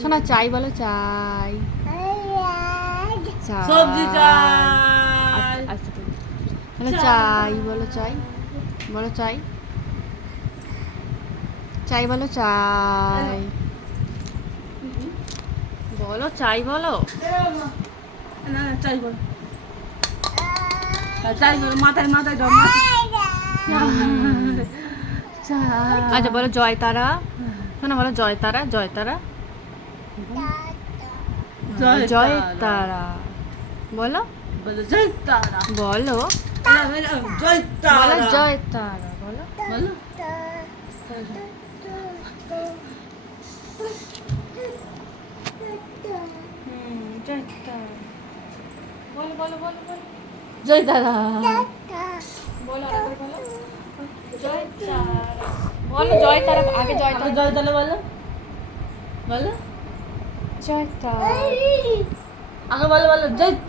শোনা চাই বলো চাই চাই সবজি চাই। আস্তে করে বলো চাই বলো চাই বলো চাই চাই বলো চাই বলো চাই বলো না চাই বল, চাই বল, মাথায় মাথায় দাও, আচ্ছা বলো জয় তারা শোনা বলো জয় তারা জয় তারা জয় তারা বলো বলো জয় তারা, বলো জয় বলো তারা, জয় তারা বলো বলো জয় তারা বলো বলো বলো বলো জয় তারা, বলো আরেকবার বলো জয় তারা বলো জয় তারা আগে জয় তারা জয় তারা বলো, বলো জয় তারা আগে বলো, বলো জয় তারা।